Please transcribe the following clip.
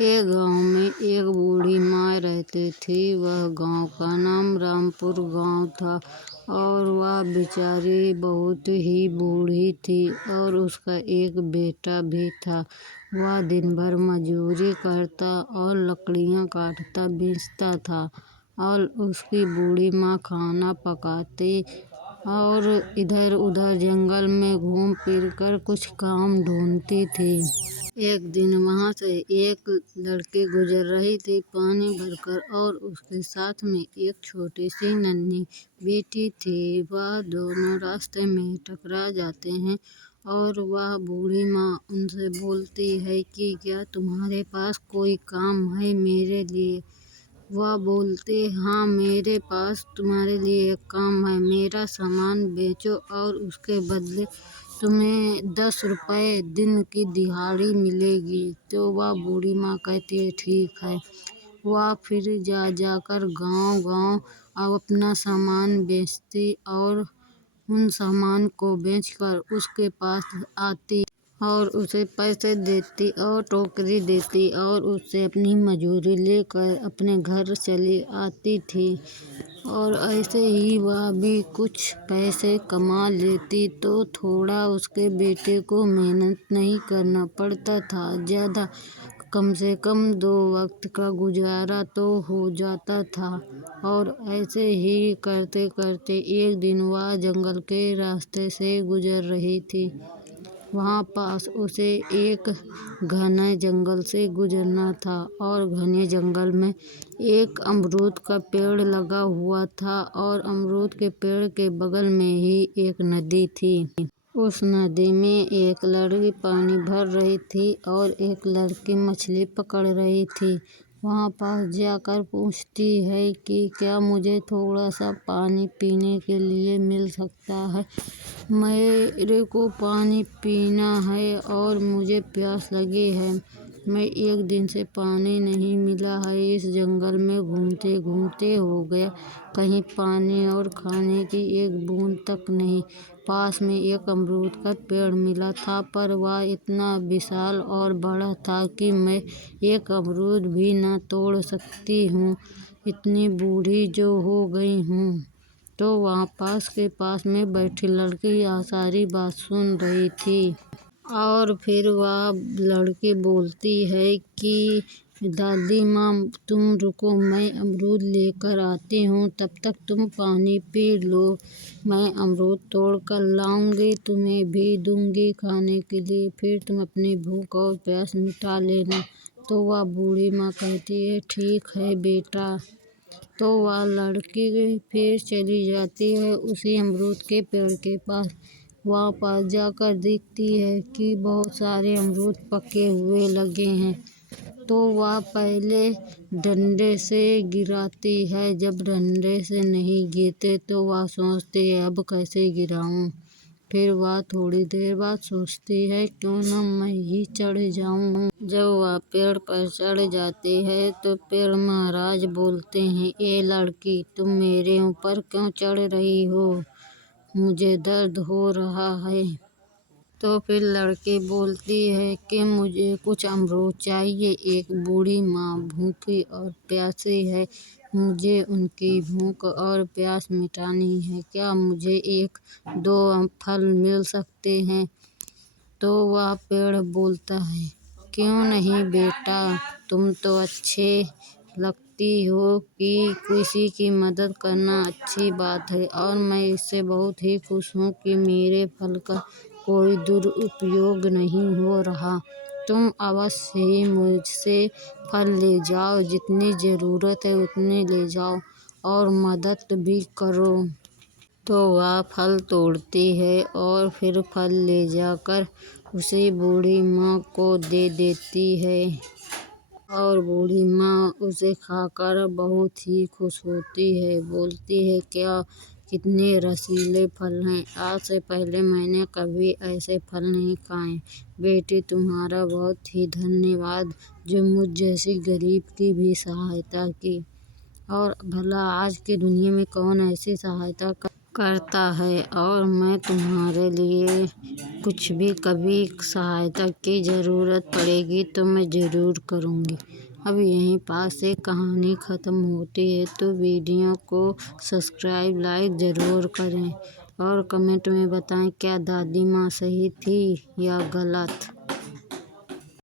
एक गांव में एक बूढ़ी माँ रहती थी। वह गांव का नाम रामपुर गांव था और वह बेचारी बहुत ही बूढ़ी थी और उसका एक बेटा भी था। वह दिन भर मजूरी करता और लकड़ियाँ काटता बेचता था और उसकी बूढ़ी माँ खाना पकाती और इधर उधर जंगल में घूम फिर कर कुछ काम ढूंढती थी। एक दिन वहां से एक लड़की गुजर रही थी पानी भरकर और उसके साथ में एक छोटी सी नन्ही बेटी थी। वह दोनों रास्ते में टकरा जाते हैं और वह बूढ़ी माँ उनसे बोलती है कि क्या तुम्हारे पास कोई काम है मेरे लिए। वह बोलते हाँ, मेरे पास तुम्हारे लिए एक काम है, मेरा सामान बेचो और उसके बदले तुम्हें 10 रुपए दिन की दिहाड़ी मिलेगी। तो वह बूढ़ी माँ कहती है ठीक है। वह फिर जाकर गांव-गांव अपना सामान बेचती और उन सामान को बेचकर उसके पास आती और उसे पैसे देती और टोकरी देती और उससे अपनी मजूरी लेकर अपने घर चली आती थी। और ऐसे ही वह भी कुछ पैसे कमा लेती तो थोड़ा उसके बेटे को मेहनत नहीं करना पड़ता था ज़्यादा, कम से कम 2 वक्त का गुजारा तो हो जाता था। और ऐसे ही करते करते एक दिन वह जंगल के रास्ते से गुजर रही थी। वहाँ पास उसे एक घने जंगल से गुजरना था और घने जंगल में एक अमरूद का पेड़ लगा हुआ था और अमरूद के पेड़ के बगल में ही एक नदी थी। उस नदी में एक लड़की पानी भर रही थी और एक लड़की मछली पकड़ रही थी। वहाँ पास जाकर पूछती है कि क्या मुझे थोड़ा सा पानी पीने के लिए मिल सकता है, मेरे को पानी पीना है और मुझे प्यास लगी है। मैं एक दिन से पानी नहीं मिला है, इस जंगल में घूमते घूमते हो गया, कहीं पानी और खाने की एक बूंद तक नहीं। पास में एक अमरूद का पेड़ मिला था पर वह इतना विशाल और बड़ा था कि मैं एक अमरूद भी न तोड़ सकती हूँ, इतनी बूढ़ी जो हो गई हूँ। तो वहाँ पास में बैठी लड़की यह सारी बात सुन रही थी और फिर वह लड़की बोलती है कि दादी माँ तुम रुको, मैं अमरूद लेकर आती हूँ, तब तक तुम पानी पी लो। मैं अमरूद तोड़ कर लाऊंगी, तुम्हें भी दूंगी खाने के लिए, फिर तुम अपनी भूख और प्यास मिटा लेना। तो वह बूढ़ी माँ कहती है ठीक है बेटा। तो वह लड़की फिर चली जाती है उसी अमरूद के पेड़ के पास। वहाँ पास जाकर देखती है कि बहुत सारे अमरूद पके हुए लगे हैं। तो वह पहले डंडे से गिराती है, जब डंडे से नहीं गिरते तो वह सोचती है अब कैसे गिराऊं। फिर वह थोड़ी देर बाद सोचती है क्यों न मैं ही चढ़ जाऊं। जब वह पेड़ पर चढ़ जाती है तो पेड़ महाराज बोलते हैं ए लड़की, तुम मेरे ऊपर क्यों चढ़ रही हो, मुझे दर्द हो रहा है। तो फिर लड़की बोलती है कि मुझे कुछ अमरूद चाहिए, एक बूढ़ी माँ भूखी और प्यासी है, मुझे उनकी भूख और प्यास मिटानी है, क्या मुझे 1-2 फल मिल सकते हैं। तो वह पेड़ बोलता है क्यों नहीं बेटा, तुम तो अच्छे लगती हो कि किसी की मदद करना अच्छी बात है और मैं इससे बहुत ही खुश हूँ कि मेरे फल का कोई दुरुपयोग नहीं हो रहा। तुम अवश्य ही मुझसे फल ले जाओ, जितनी ज़रूरत है उतने ले जाओ और मदद भी करो। तो वह फल तोड़ती है और फिर फल ले जाकर उसे बूढ़ी माँ को दे देती है और बूढ़ी माँ उसे खाकर बहुत ही खुश होती है। बोलती है क्या कितने रसीले फल हैं, आज से पहले मैंने कभी ऐसे फल नहीं खाए। बेटी तुम्हारा बहुत ही धन्यवाद जो मुझ जैसी गरीब की भी सहायता की। और भला आज की दुनिया में कौन ऐसी सहायता कर करता है और मैं तुम्हारे लिए कुछ भी कभी सहायता की ज़रूरत पड़ेगी तो मैं ज़रूर करूँगी। अब यहीं पास एक कहानी ख़त्म होती है, तो वीडियो को सब्सक्राइब लाइक ज़रूर करें और कमेंट में बताएं क्या दादी माँ सही थी या गलत।